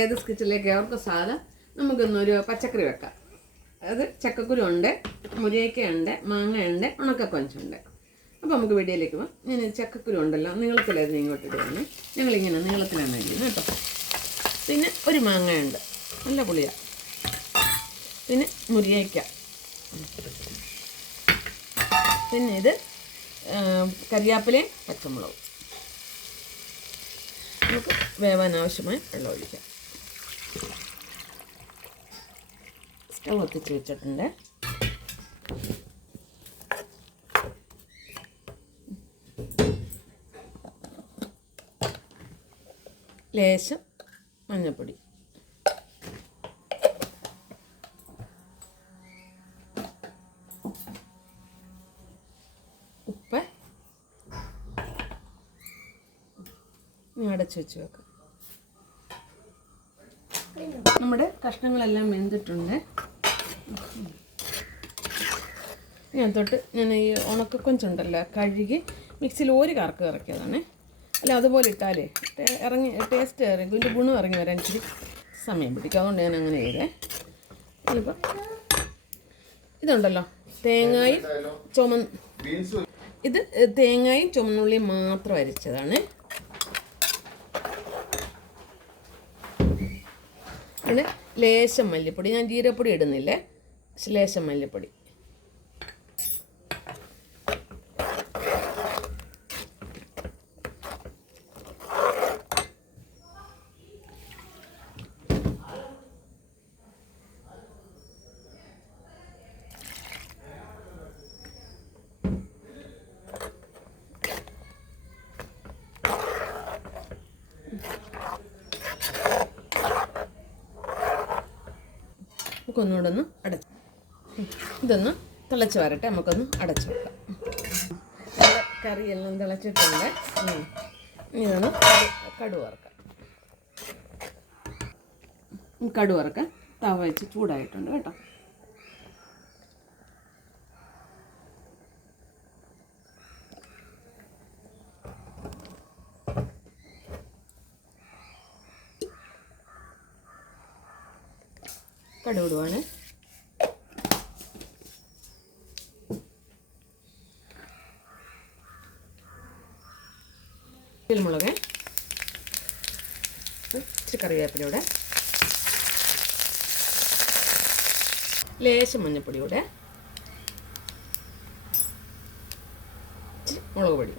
ഏത് കിച്ചണിലേക്ക് അവർക്ക് സാധനം നമുക്കൊന്നൊരു പച്ചക്കറി വെക്കാം. അത് ചക്കക്കുരു ഉണ്ട് മുരിങ്ങയ്ക്കയുണ്ട് മാങ്ങയുണ്ട് ഉണക്കക്കൊഞ്ചുണ്ട്. അപ്പോൾ നമുക്ക് വീഡിയോയിലേക്ക് പോകാം ഞാൻ ചക്കക്കുരു ഉണ്ടല്ലോ നീളത്തിലായിരുന്നു ഇങ്ങോട്ട് ഇടുകയാണ് ഞങ്ങളിങ്ങനെ നീളത്തിലാണ് അരിയുന്നത് കേട്ടോ. പിന്നെ ഒരു മാങ്ങയുണ്ട് നല്ല പുളിയാണ് പിന്നെ മുരിയക്ക പിന്നെ ഇത് കരിയാപ്പിലയും പച്ചമുളകും. നമുക്ക് വേവാൻ ആവശ്യമായ വെള്ളം ഒഴിക്കാം. സ്റ്റവ് ഒത്തിച്ച് വെച്ചിട്ടുണ്ട്. ലേശം മഞ്ഞൾപ്പൊടി. ഉപ്പ്. അടച്ചു വെച്ച് വെക്കാം. നമ്മുടെ കഷ്ണങ്ങളെല്ലാം വെന്തിട്ടുണ്ട്. ഞാൻ തൊട്ട് ഞാൻ ഈ ഉണക്കക്കൊഞ്ചുണ്ടല്ലോ കഴുകി മിക്സിയിൽ ഒരു കറക്ക് ഇറക്കിയതാണ് അല്ല അതുപോലെ ഇട്ടാലേ ഇറങ്ങി ടേസ്റ്റ് ഇറങ്ങി ഇതിന്റെ ഗുണം ഇറങ്ങി വരാൻ ഇച്ചിരി സമയം പിടിക്കും. അതുകൊണ്ട് ഞാൻ അങ്ങനെ ചെയ്തേ. ഇപ്പം ഇതുണ്ടല്ലോ തേങ്ങായും ചുമ ഇത് തേങ്ങയും ചുമന്നുള്ളിയും മാത്രം അരിച്ചതാണ്. പിന്നെ ലേശം മല്ലിപ്പൊടി ഞാൻ ജീരപ്പൊടി ഇടുന്നില്ലേ? ലേശം മല്ലിപ്പൊടി. നമുക്കൊന്നുകൂടെ ഒന്ന് അടച്ച് ഇതൊന്ന് തിളച്ച് വരട്ടെ നമുക്കൊന്ന് അടച്ചു വെക്കാം. കറിയെല്ലാം തിളച്ചിട്ടുണ്ട്. ഇതാണ് ഇനി ഇതൊന്ന് കടു- കടു വറക്കാം കടു വറക്കാം. തവ വെച്ച് ചൂടായിട്ടുണ്ട് കേട്ടോ. കടു മുളക് ഇച്ചിരി കറിവേപ്പിലൂടെ ലേശം മഞ്ഞപ്പൊടി കൂടെ ഇച്ചിരി മുളക് പൊടി.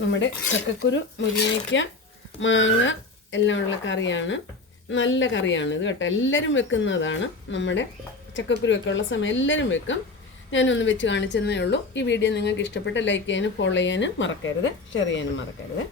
നമ്മുടെ ചക്കക്കുരു മുരിങ്ങയ്ക്ക മാങ്ങ എല്ലാം ഉള്ള കറിയാണ്. നല്ല കറിയാണ് ഇത് കേട്ടോ. എല്ലാവരും വെക്കുന്നതാണ് നമ്മുടെ ചക്കക്കുരു ഒക്കെ ഉള്ള സമയം. എല്ലാവരും വെക്കും. ഞാനൊന്ന് വെച്ച് കാണിച്ചെന്നേ ഉള്ളൂ. ഈ വീഡിയോ നിങ്ങൾക്ക് ഇഷ്ടപ്പെട്ട ലൈക്ക് ചെയ്യാനും ഫോളോ ചെയ്യാനും മറക്കരുത്. ഷെയർ ചെയ്യാനും മറക്കരുത്.